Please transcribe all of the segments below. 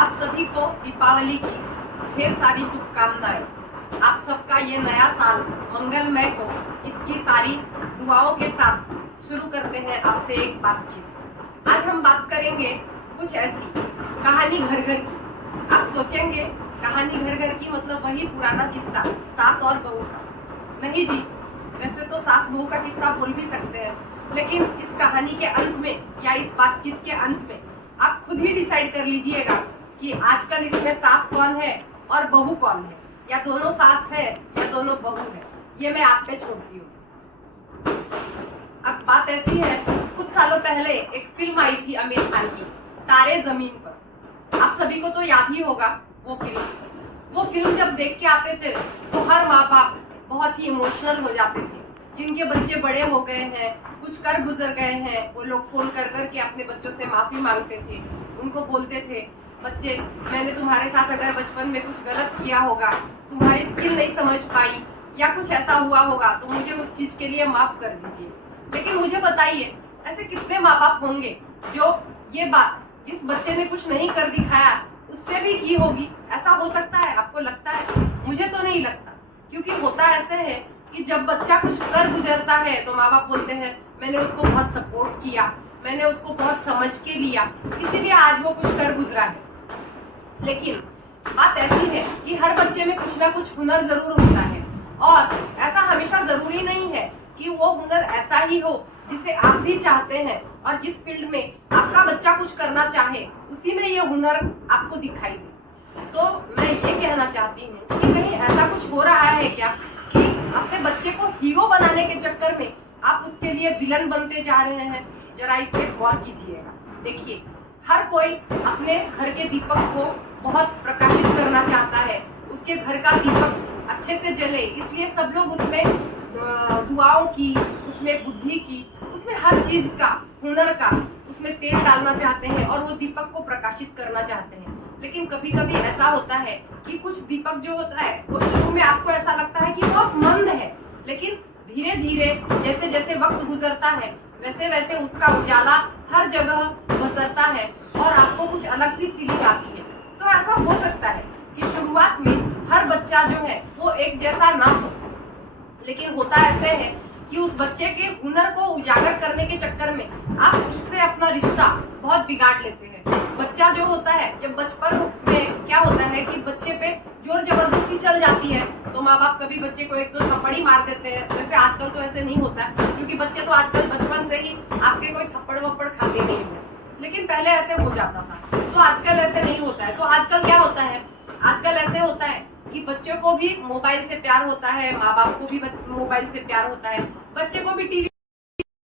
आप सभी को दीपावली की ढेर सारी शुभकामनाएं। आप सबका ये नया साल मंगलमय हो, इसकी सारी दुआओं के साथ शुरू करते हैं आपसे एक बातचीत। आज हम बात करेंगे कुछ ऐसी कहानी घर घर की। आप सोचेंगे कहानी घर घर की मतलब वही पुराना किस्सा सास और बहू का। नहीं जी, वैसे तो सास बहू का किस्सा बोल भी सकते हैं, लेकिन इस कहानी के अंत में या इस बातचीत के अंत में आप खुद ही डिसाइड कर लीजिएगा कि आजकल इसमें सास कौन है और बहू कौन है, या दोनों सास है या दोनों बहू है। ये मैं आप पे छोड़ती हूँ। अब बात ऐसी है, कुछ सालों पहले एक फिल्म आई थी आमिर खान की, तारे जमीन पर। आप सभी को तो याद ही होगा वो फिल्म जब देख के आते थे तो हर माँ बाप बहुत ही इमोशनल हो जाते थे। जिनके बच्चे बड़े हो गए हैं, कुछ कर गुजर गए हैं, वो लोग फोन कर कर के अपने बच्चों से माफी मांगते थे। उनको बोलते थे, बच्चे मैंने तुम्हारे साथ अगर बचपन में कुछ गलत किया होगा, तुम्हारी स्किल नहीं समझ पाई या कुछ ऐसा हुआ होगा तो मुझे उस चीज के लिए माफ कर दीजिए। लेकिन मुझे बताइए, ऐसे कितने माँ बाप होंगे जो ये बात जिस बच्चे ने कुछ नहीं कर दिखाया उससे भी की होगी? ऐसा हो सकता है? आपको लगता है? मुझे तो नहीं लगता, क्योंकि होता ऐसे है कि जब बच्चा कुछ कर गुजरता है तो माँ बाप बोलते हैं मैंने उसको बहुत सपोर्ट किया, मैंने उसको बहुत समझ के लिया, इसीलिए आज वो कुछ कर गुजरा है। लेकिन बात ऐसी है कि हर बच्चे में कुछ ना कुछ हुनर जरूर होता है, और ऐसा हमेशा जरूरी नहीं है कि वो हुनर ऐसा ही हो जिसे आप भी चाहते हैं, और जिस फील्ड में आपका बच्चा कुछ करना चाहे उसी में ये हुनर आपको दिखाई दे। तो मैं ये कहना चाहती हूँ कि कहीं ऐसा कुछ हो रहा है क्या कि अपने बच्चे को हीरो बनाने के चक्कर में आप उसके लिए विलन बनते जा रहे हैं? जरा इस पे गौर कीजिएगा। देखिए, हर कोई अपने घर के दीपक को बहुत प्रकाशित करना चाहता है, उसके घर का दीपक अच्छे से जले, इसलिए सब लोग उसमें दुआओं की, उसमें बुद्धि की, उसमें हर चीज का, हुनर का उसमें तेल डालना चाहते हैं और वो दीपक को प्रकाशित करना चाहते हैं। लेकिन कभी कभी ऐसा होता है कि कुछ दीपक जो होता है वो शुरू में आपको ऐसा लगता है कि बहुत मंद है, लेकिन धीरे धीरे जैसे जैसे वक्त गुजरता है वैसे वैसे उसका उजाला हर जगह बसरता है और आपको कुछ अलग सी फीलिंग आती है। तो ऐसा हो सकता है कि शुरुआत में हर बच्चा जो है वो एक जैसा ना हो, लेकिन होता ऐसे है कि उस बच्चे के हुनर को उजागर करने के चक्कर में आप उससे अपना रिश्ता बहुत बिगाड़ लेते हैं। बच्चा जो होता है, जब बचपन में क्या होता है कि बच्चे पे जोर जबरदस्ती चल जाती है तो माँ बाप कभी बच्चे को एक दो थप्पड़ ही मार देते हैं। वैसे आजकल तो ऐसे नहीं होता है, क्योंकि बच्चे तो आजकल बचपन से ही आपके कोई थप्पड़ वप्पड़ खाते नहीं है, लेकिन पहले ऐसे हो जाता था। तो आजकल ऐसे नहीं होता है। तो आजकल क्या होता है, आजकल ऐसे होता है कि बच्चों को भी मोबाइल से प्यार होता है, माँ बाप को भी मोबाइल से प्यार होता है, बच्चे को भी टीवी,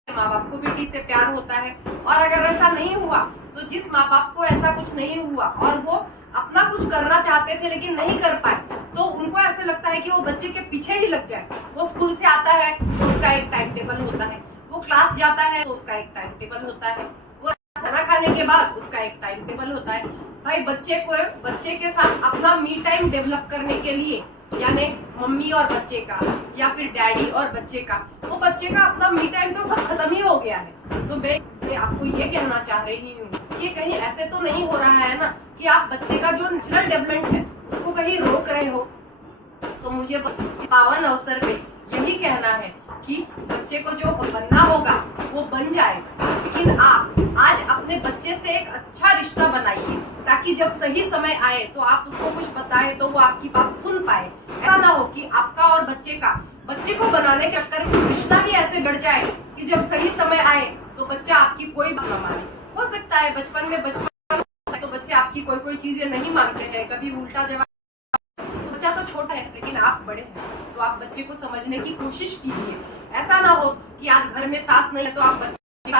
माँ बाप को भी टीवी से प्यार होता है। और अगर ऐसा नहीं हुआ तो जिस माँ बाप को ऐसा कुछ नहीं हुआ और वो अपना कुछ करना चाहते थे लेकिन नहीं कर पाए, तो उनको ऐसे लगता है कि वो बच्चे के पीछे ही लग जाए। वो स्कूल से आता है तो उसका एक टाइम टेबल होता है, वो क्लास जाता है तो उसका एक टाइम टेबल होता है, वो खाना खाने के बाद उसका एक टाइम टेबल होता है। भाई बच्चे के साथ अपना मी टाइम डेवलप करने के लिए, यानी मम्मी और बच्चे का या फिर डैडी और बच्चे का, वो बच्चे का अपना मी टाइम तो सब खत्म ही हो गया है। तो मैं आपको ये कहना चाह रही हूँ कि कहीं ऐसे तो नहीं हो रहा है ना कि आप बच्चे का जो नेचुरल डेवलपमेंट है उसको कहीं रोक रहे हो। तो मुझे पावन अवसर पे यही कहना है कि बच्चे को जो बनना होगा वो बन जाएगा, लेकिन आप आज अपने बच्चे से एक अच्छा रिश्ता बनाइए, ताकि जब सही समय आए तो आप उसको कुछ बताएं तो वो आपकी बात सुन पाए। ऐसा ना हो कि आपका और बच्चे को बनाने के चक्कर में रिश्ता ही ऐसे बढ़ जाए कि जब सही समय आए तो बच्चा आपकी कोई बात न माने। हो सकता है बचपन में तो बच्चे आपकी कोई चीजें नहीं मानते हैं, कभी उल्टा जवाब, बच्चा तो छोटा है लेकिन आप बड़े हैं, तो आप बच्चे को समझने की कोशिश कीजिए। ऐसा ना हो कि आज घर में सास नहीं है तो आप बच्चे,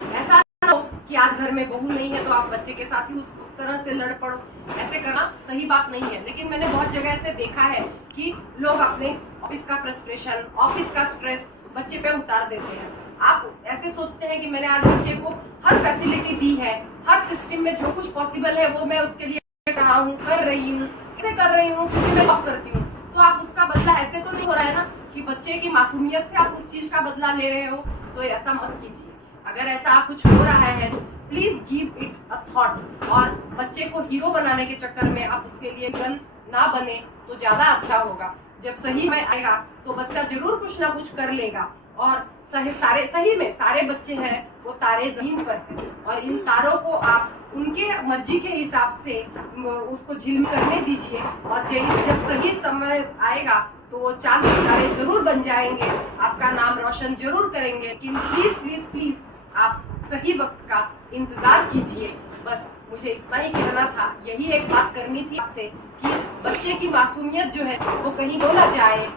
ऐसा ना हो कि आज घर में बहू नहीं है तो आप बच्चे के साथ ही उस तरह से लड़ पड़ो। ऐसे करना सही बात नहीं है। लेकिन मैंने बहुत जगह ऐसे देखा है कि लोग अपने ऑफिस का फ्रस्ट्रेशन, ऑफिस का स्ट्रेस बच्चे पे उतार देते हैं। आप ऐसे सोचते हैं कि मैंने आज बच्चे को हर फैसिलिटी दी है, हर सिस्टम में जो कुछ पॉसिबल है वो मैं उसके लिए कर रही हूँ, इसे कर रही हूँ क्योंकि मैं जॉब करती हूँ। तो आप उसका बदला ऐसे तो नहीं हो रहा है ना कि बच्चे की मासूमियत से आप उस चीज का बदला ले रहे हो। तो ऐसा मत कीजिए। अगर ऐसा कुछ हो रहा है तो please give it a thought और बच्चे को हीरो बनाने के चक्कर में आप उसके लिए विलन ना बने तो ज्यादा अच्छा होगा। जब सही में आएगा तो बच्चा जरूर कुछ ना कुछ कर लेगा। और सही में सारे बच्चे हैं वो तारे जमीन पर हैं, और इन तारों को आप उनके मर्जी के हिसाब से उसको झिलम करने दीजिए, और जब सही समय आएगा तो वो चांद सितारे जरूर बन जाएंगे, आपका नाम रोशन जरूर करेंगे। लेकिन प्लीज प्लीज प्लीज आप सही वक्त का इंतजार कीजिए। बस मुझे इतना ही कहना था, यही एक बात करनी थी आपसे कि बच्चे की मासूमियत जो है वो कहीं खो ना जाए